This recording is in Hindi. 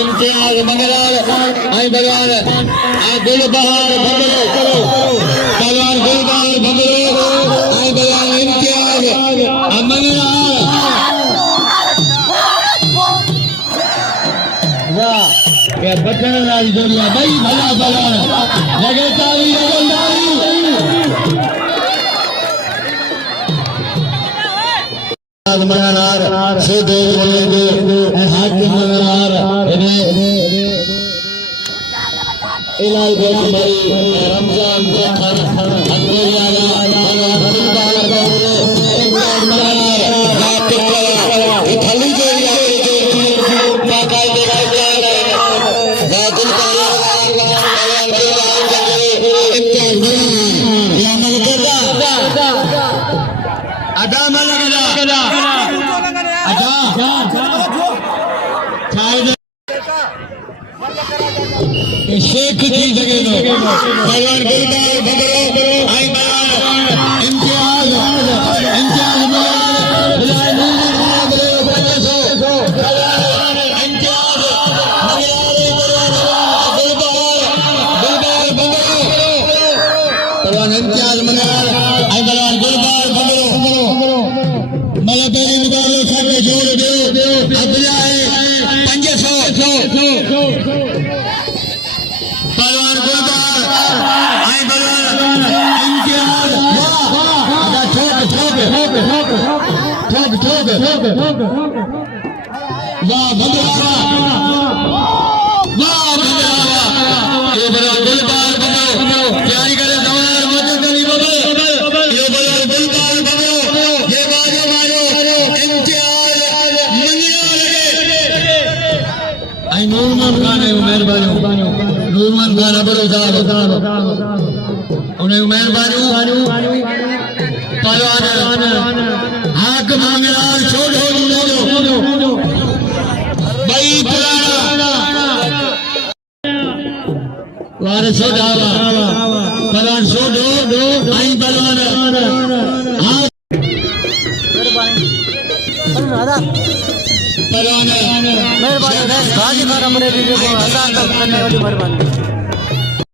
इम्तियाज मंगलाल आई बलवान गुलबहार भंगरो बलवान गुलबहार भंगरो आई बलवान इम्तियाज मंगलाल वाह ये बचन राज जोड़िया भाई भला भला लगे ताली मनार सुदे हाकिम मनार इलाल बेखबरी रमजान खान अंगोरियाला मनार थली जोड़िया बाकायदे अदा मलगदा शेख जी जगह नो बलवान गुलबार भंगरो आई बलवान इम्तियाज बलवान इम्तियाज मनार आई बलवान गुलबार भंगरो मला पहले मुकाबले खाने जोड़ दो अगला है 500 बलवान गुलबार आई बलवान इम्तियाज ठोक वाह भंगरा वाह ये बलवान गुलबार भंगरो तैयारी करे सवार मौजूद नहीं बबल ये बलवान गुलबार भंगरो ये बाजो इम्तियाज मंगिया लगे आई नूरमान खान है मेहरबानी नूरमान खान बड़ो साहब उन्हें मेहरबानी पहलवान हाक मंगलाल छोड़ो भाई पुराना वारिस डावा पहलवान छोड़ो आई पहलवान मेहरबानी गाजी खान हमारे वीडियो को आसान करने वाली मेहरबानी।